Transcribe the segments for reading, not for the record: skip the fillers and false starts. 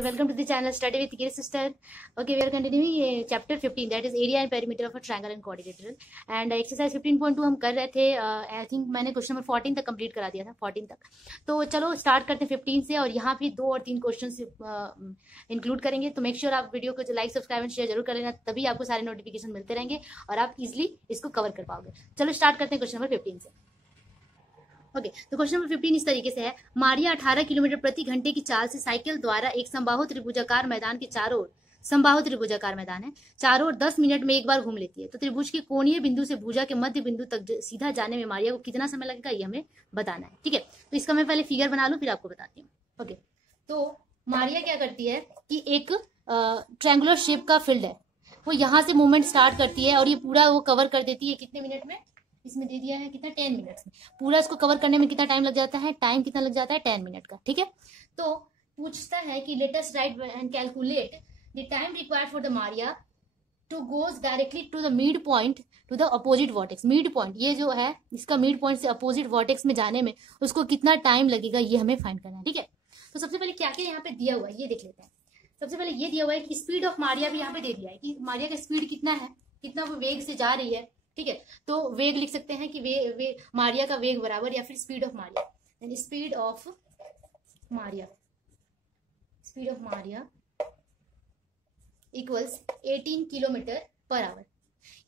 Okay, welcome to the channel Study with Kiri Sister. Okay, we are continuing chapter 15, that is area and perimeter of a triangle and quadrilateral. And exercise 15.2 हम कर रहे थे. I think मैंने question number 14 तक complete करा दिया था, 14 तक. तो चलो स्टार्ट करते हैं 15 से, और यहाँ भी 2 और 3 क्वेश्चन इंक्लूड करेंगे. तो मेक श्योर आप वीडियो को लाइक सब्सक्राइब एंड शेयर जरूर कर लेना, तभी आपको सारे नोटिफिकेशन मिलते रहेंगे और आप इजिली इसको कवर कर पाओगे. चलो स्टार्ट करते हैं क्वेश्चन नंबर 15 से. ओके, तो क्वेश्चन नंबर 15 इस तरीके से है. मारिया 18 किलोमीटर प्रति घंटे की चाल से साइकिल द्वारा एक समबाहु त्रिभुजाकार मैदान के चारों ओर, समबाहु त्रिभुजाकार मैदान है, चारों ओर 10 मिनट में एक बार घूम लेती है. तो त्रिभुज के कोणीय बिंदु से भुजा के मध्य बिंदु तक सीधा जाने में मारिया को कितना समय लगेगा, ये हमें बताना है. ठीक है, तो इसका मैं पहले फिगर बना लूं फिर आपको बताती हूँ. ओके, तो मारिया क्या करती है कि एक ट्रायंगुलर शेप का फील्ड है, वो यहाँ से मूवमेंट स्टार्ट करती है और ये पूरा वो कवर कर देती है. कितने मिनट में इसमें दे दिया है, कितना 10 मिनट्स में. पूरा इसको कवर करने में कितना टाइम लग जाता है, टाइम कितना लग जाता है 10 मिनट का. ठीक है, तो पूछता है कि let us write and calculate the time required for the Maria to goes directly to the mid point to the opposite vertex. Mid point ये जो है, इसका मिड पॉइंट से अपोजिट वर्टेक्स में जाने में उसको कितना टाइम लगेगा, ये हमें फाइंड करना है. ठीक है, तो सबसे पहले क्या क्या यहाँ पे दिया हुआ है ये देख लेते हैं. सबसे पहले ये दिया हुआ है कि स्पीड ऑफ मारिया भी यहाँ पे दे दिया है कि मारिया का स्पीड कितना है, कितना वो वेग से जा रही है. ठीक है, तो वेग लिख सकते हैं कि वे मारिया का वेग बराबर, या फिर स्पीड ऑफ मारिया, यानी speed of Maria equals 18 kilometre per hour.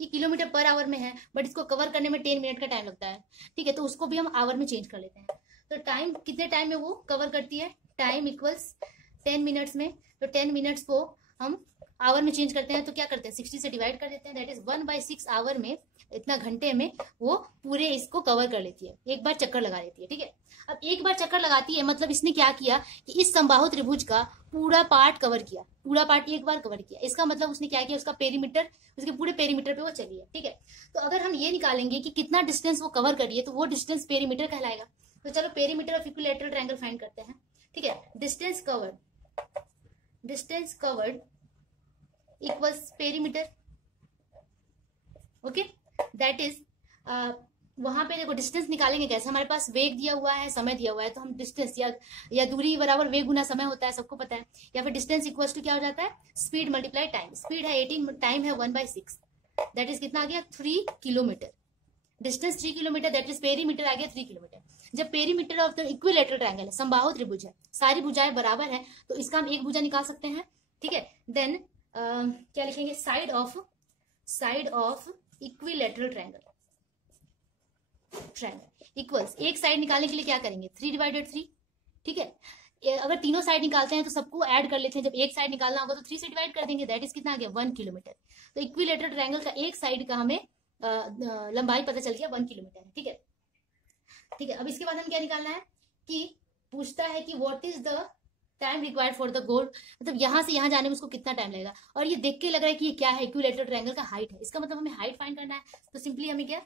ये किलोमीटर पर आवर में है, बट इसको कवर करने में 10 मिनट का टाइम लगता है. ठीक है, तो उसको भी हम आवर में चेंज कर लेते हैं. तो टाइम कितने टाइम में वो कवर करती है, टाइम इक्वल्स 10 मिनट्स में. तो 10 मिनट्स को हम आवर में चेंज करते हैं, तो क्या करते हैं 60 से डिवाइड कर देते हैं. दैट इज 1/6 आवर में, इतना घंटे में वो पूरे इसको कवर कर लेती है, एक बार चक्कर लगा लेती है. ठीक है, अब एक बार चक्कर लगाती है मतलब इसने क्या किया कि इस समबाहु त्रिभुज का पूरा पार्ट कवर किया, पूरा पार्ट एक बार कवर किया. इसका मतलब उसने क्या किया, उसका पेरीमीटर, उसके पूरे पेरीमीटर पे वो चली है. ठीक है, तो अगर हम ये निकालेंगे कि कितना डिस्टेंस वो कवर करी है, तो वो डिस्टेंस पेरीमीटर कहलाएगा. तो चलो perimeter of equilateral triangle find करते हैं. ठीक है, distance covered equals perimeter. Okay, that is वहां पे देखो डिस्टेंस निकालेंगे कैसे. हमारे पास वेग दिया हुआ है, समय दिया हुआ है, तो हम डिस्टेंस या दूरी बराबर वेग गुना समय होता है, सबको पता है. या फिर डिस्टेंस इक्वल्स टू क्या हो जाता है, स्पीड मल्टीप्लाई टाइम. स्पीड है 18, टाइम है 1/6, दैट इज कितना आ गया 3 kilometre. Distance 3 kilometre, that is perimeter आ गया 3 किलोमीटर. जब perimeter of the equilateral triangle है, समबाहु त्रिभुज है, सारी भुजाएं बराबर है, तो इसका हम एक भुजा निकाल सकते हैं. ठीक है, देन क्या लिखेंगे, side of equilateral triangle equals, एक साइड निकालने के लिए क्या करेंगे 3/3. ठीक है, अगर तीनों साइड निकालते हैं तो सबको ऐड कर लेते हैं. जब एक साइड निकालना होगा तो 3 से डिवाइड कर देंगे, दैट इज कितना आ गया 1 किलोमीटर. तो इक्विलैटरल ट्रायंगल का एक साइड का हमें लंबाई पता चल गया 1 किलोमीटर है. ठीक है, अब इसके बाद हम क्या निकालना है कि पूछता है कि what is the time required for the goal, मतलब यहाँ से यहाँ जाने में उसको कितना टाइम लगेगा. और ये देख के लग रहा है कि ये क्या है, इक्विलैटरल ट्रायंगल का हाइट है. इसका मतलब हमें हाइट फाइंड करना है. तो सिंपली हमें क्या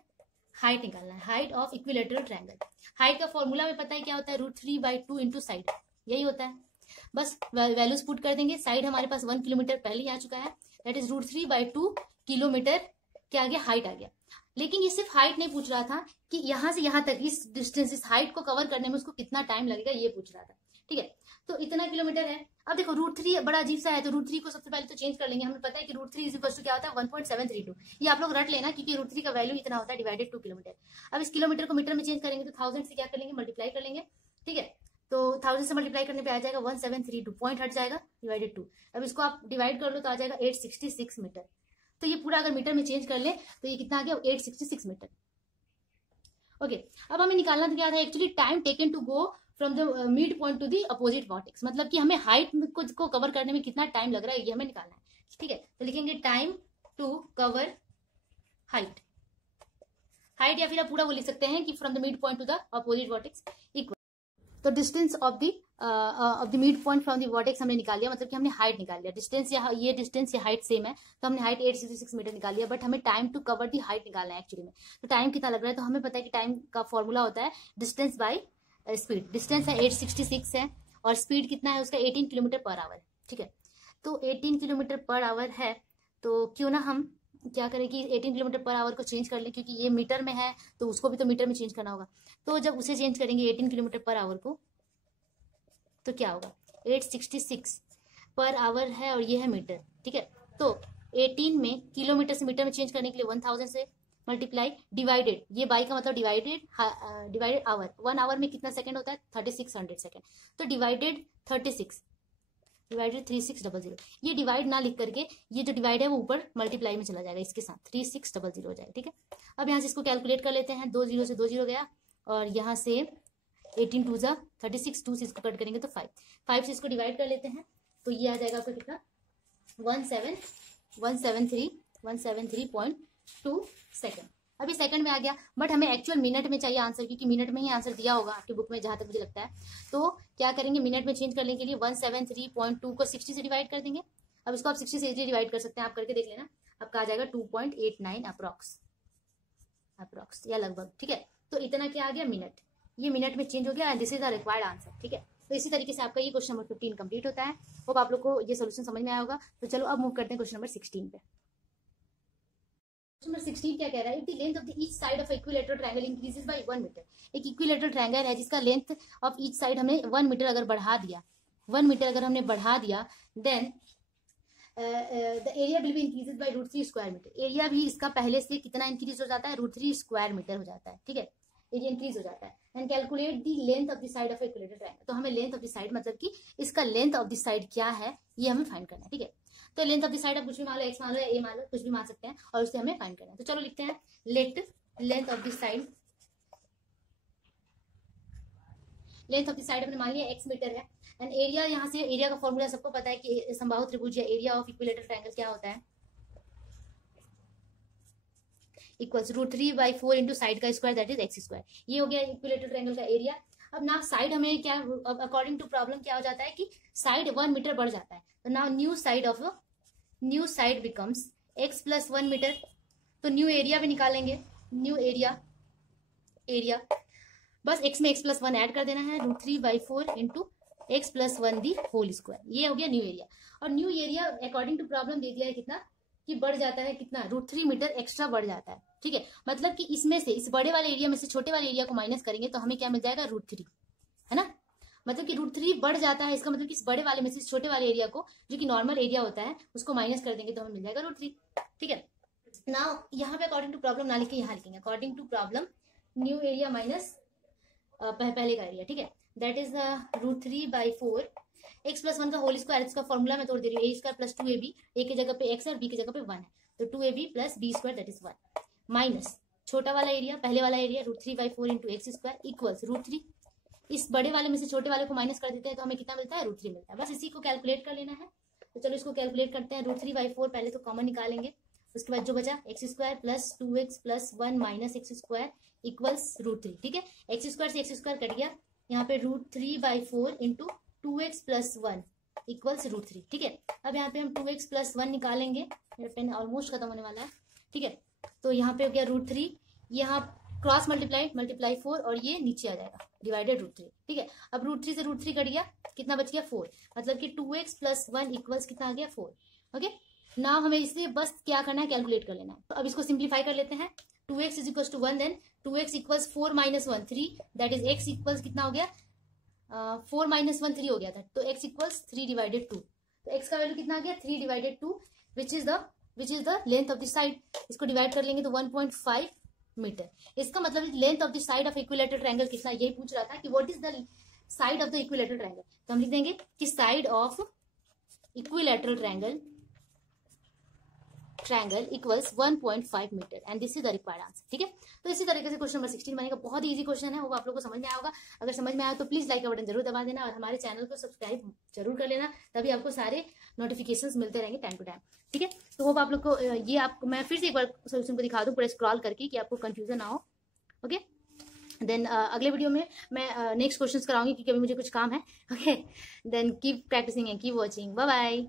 हाइट निकालना है, height of equilateral triangle. Height का फॉर्मूला में पता है क्या होता है, √3/2 इंटू साइड, यही होता है. बस वैल्यूज पुट कर देंगे. साइड हमारे पास 1 किलोमीटर पहले ही आ चुका है, दैट इज √3/2 किलोमीटर क्या आ गया, हाइट आ गया. लेकिन ये सिर्फ हाइट नहीं पूछ रहा था कि यहाँ से यहाँ तक इस डिस्टेंस, इस हाइट को कवर करने में उसको कितना टाइम लगेगा, ये पूछ रहा था. ठीक है, तो इतना किलोमीटर है. अब देखो √3 बड़ा अजीब सा है, तो √3 को सबसे पहले तो चेंज कर लेंगे. हमें पता है कि √3 इज इक्वल टू क्या होता है 1.732. ये आप लोग रट लेना, क्योंकि √3 का वैल्यू इतना होता है डिवाइडेड 2 किलोमीटर. अब इस किलोमीटर को मीटर में चेंज करेंगे तो 1000 से क्या कर लेंगे, मल्टीप्लाई कर लेंगे. ठीक है, तो 1000 से मल्टीप्लाई करने पे आ जाएगा 1732, पॉइंट हट जाएगा, डिवाइडेड 2. अब इसको आप डिवाइड कर लो तो आ जाएगा 866 मीटर. तो ये पूरा अगर मीटर में चेंज कर ले तो ये कितना आ गया 866 मीटर. ओके, अब हमें निकालना क्या था actually, time taken to go from the mid point to the opposite vertex, मतलब कि हमें हाइट को कवर करने में कितना टाइम लग रहा है, ये हमें निकालना है. ठीक है, तो लिखेंगे टाइम टू कवर हाइट, या फिर आप पूरा वो लिख सकते हैं कि from the mid point to the opposite vertex equal. तो distance of the mid point from the vertex हमने निकाल लिया, मतलब कि हमने हाइट निकाल लिया. डिस्टेंस ये डिस्टेंस या हाइट सेम है, तो हमने हाइट 866 मीटर निकाल लिया. बट हमें time to cover the height निकालना है एक्चुअली में. तो टाइम कितना लग रहा है, तो हमें पता है कि टाइम का फॉर्मूला होता है डिस्टेंस बाय स्पीड. डिस्टेंस है 866 है और स्पीड कितना है उसका 18 किलोमीटर पर आवर. ठीक है, तो 18 किलोमीटर पर आवर है, तो क्यों ना हम क्या करें कि 18 किलोमीटर पर आवर को चेंज कर लें, क्योंकि ये मीटर में है तो उसको भी तो मीटर में चेंज करना होगा. तो जब उसे चेंज करेंगे 18 किलोमीटर पर आवर को, तो क्या होगा 866 पर आवर है और ये है मीटर, ठीक है। तो 18 में किलोमीटर से मीटर में चेंज करने के लिए 1000 से मल्टीप्लाई, डिवाइडेड, ये बाई का मतलब डिवाइडेड आवर, 1 आवर में कितना सेकंड होता है 3600 सेकंड, तो डिवाइडेड 36 डिवाइडेड 3600, ये डिवाइड ना लिख करके ये जो डिवाइड है वो ऊपर मल्टीप्लाई में चला जाएगा इसके साथ, 3600 हो जाएगा, ठीक है। अब यहाँ से इसको कैलकुलेट कर लेते हैं, 2 0 से 2 0 गया और यहाँ से 18 2 जा 36, 2 से इसको कट करेंगे तो 5 से इसको डिवाइड कर लेते हैं, तो ये आ जाएगा आपका कितना 173.2 सेकंड। अभी सेकंड में आ गया, बट हमें एक्चुअल मिनट में चाहिए आंसर, क्योंकि मिनट में ही आंसर दिया होगा आपकी बुक में जहां तक मुझे लगता है। तो क्या करेंगे, मिनट में चेंज करने के लिए 173.2 को 60 से डिवाइड कर देंगे। अब इसको आप 60 से डिवाइड कर सकते हैं, आप करके देख लेना, आपका आ जाएगा 2.89 अप्रॉक्स या लगभग, ठीक है। तो इतना क्या आ गया मिनट, ये मिनट में चेंज हो गया and this is the required answer, ठीक है। तो इसी तरीके से आपका ये क्वेश्चन नंबर 15 कंप्लीट होता है। होप आप लोग को ये सोल्यूशन समझ में आया होगा। तो चलो अब मूव करते हैं क्वेश्चन नंबर 16 पे। क्वेश्चन नंबर 16 क्या कह रहा है, if the length of the each side of equilateral triangle increases by 1 metre. एक इक्विलैटरल ट्रायंगल है जिसका लेंथ ऑफ ईच साइड हमने 1 मीटर अगर बढ़ा दिया, 1 मीटर अगर हमने बढ़ा दिया, then the area will be increases by √3 square metre. Area भी इसका पहले से कितना इंक्रीज हो जाता है, √3 स्क्वायर मीटर हो जाता है, ठीक है, एरिया इंक्रीज हो जाता है। And calculate the length of the side of equilateral triangle. तो हमें लेंथ ऑफ द साइड मतलब कि इसका लेंथ ऑफ द साइड क्या है ये हमें फाइंड करना है, ठीक है। तो लेंथ ऑफ द साइड आप कुछ भी मान लो, x मान लो, a मान लो, कुछ भी मान सकते हैं और उससे हमें फाइंड करना है। तो चलो लिखते हैं, late length of the side, length of the side हमने मान लिया x मीटर है। एंड एरिया, यहाँ से एरिया का फॉर्मूला सबको पता है कि समबाहु त्रिभुज या एरिया ऑफ इक्विलैटरल ट्रायंगल क्या होता है, इक्वल्स √3/4 इंटू साइड का square that is x square. ये हो गया इक्विलैटरल ट्रायंगल का एरिया। अब ना साइड हमें क्या, अकॉर्डिंग टू प्रॉब्लम क्या हो जाता है कि साइड 1 मीटर बढ़ जाता है, तो now new side becomes x + 1 metre. तो न्यू एरिया भी निकालेंगे, न्यू एरिया बस x में x + 1 ऐड कर देना है, √3/4 into x + 1 the whole square, ये हो गया न्यू एरिया। और new area according to problem दे दिया है कितना कि बढ़ जाता है, कितना √3 मीटर एक्स्ट्रा बढ़ जाता है, ठीक है। मतलब कि इसमें से, इस बड़े वाले एरिया में से छोटे वाले एरिया को माइनस करेंगे तो हमें क्या मिल जाएगा √3, है ना। मतलब कि √3 बढ़ जाता है, इसका मतलब कि इस बड़े वाले में से छोटे वाले एरिया को, जो कि नॉर्मल एरिया होता है, उसको माइनस कर देंगे तो हमें मिल जाएगा √3, ठीक है। नाउ यहाँ पे अकॉर्डिंग टू प्रॉब्लम ना लिखे, यहाँ लिखेंगे according to problem new area minus पहले का एरिया, ठीक है, दैट इज √3/4 x + 1 का होल स्क्वायर। इसका फॉर्मूला मैं तोड़ दे रही हूँ, a² + 2ab, a की जगह पे x है और b की जगह पे 1 है, तो 2ab + b² that is 1 minus छोटा वाला एरिया, पहले वाला area √3/4 into x square equals √3। इस बड़े वाले में से छोटे वाले को माइनस कर देते हैं तो हमें कितना मिलता है, √3 मिलता है। बस इसी को कैलकुलेट कर लेना है। तो चलो इसको कैलकुलेट करते हैं, √3/4 पहले तो कॉमन निकालेंगे, उसके बाद जो बचा x² + 2x + 1 minus x square equals √3, ठीक है। x स्क्वायर से x स्क्वायर कट गया, यहाँ पे √3/4 इंटू 2x + 1 इक्वल्स √3, ठीक है। अब यहाँ पे हम 2x + 1 निकालेंगे, मेरा पेन ऑलमोस्ट खत्म होने वाला है, ठीक है। तो यहाँ पे हो गया √3, यहाँ क्रॉस मल्टीप्लाई 4 और ये नीचे आ जाएगा डिवाइडेड √3, ठीक है। अब √3 से √3 कट गया, कितना बच गया 4, मतलब कि 2x + 1 इक्वल्स कितना आ गया 4, ओके। नाउ हमें इसलिए बस क्या करना है, कैलकुलेट कर लेना है। तो अब इसको सिंप्लीफाई कर लेते हैं, 2x = 1, then 2x equals 4 - 1 3, that is x equals कितना हो गया 4 - 1 3 हो गया था, तो x इक्वल्स 3/2। तो x का वैल्यू कितना आ गया 3/2 which is the length of the side. इसको डिवाइड कर लेंगे तो 1.5 मीटर। इसका मतलब length of the side of equilateral triangle कितना, यही पूछ रहा था कि what is the side of the equilateral triangle. तो हम लिख देंगे कि side of equilateral triangle equals 1.5 metre and this is the required answer, ठीक है। तो इसी तरीके से क्वेश्चन नंबर 16 बनेगा। बहुत ही इजी क्वेश्चन है, वो आप लोग को समझ में आया होगा। अगर समझ में आया तो प्लीज लाइक का बटन जरूर दबा देना और हमारे चैनल को सब्सक्राइब जरूर कर लेना, तभी आपको सारे नोटिफिकेशंस मिलते रहेंगे टाइम टू टाइम, ठीक है। तो होप आप लोग को ये आपको मैं फिर से एक बार सोल्यूशन को दिखा दूं पूरा स्क्रॉल करके कि आपको कंफ्यूजन ना हो, ओके। देन अगले वीडियो में मैं नेक्स्ट क्वेश्चंस कराऊंगी क्योंकि अभी मुझे कुछ काम है, okay. Then keep practising and keep watching, bye bye.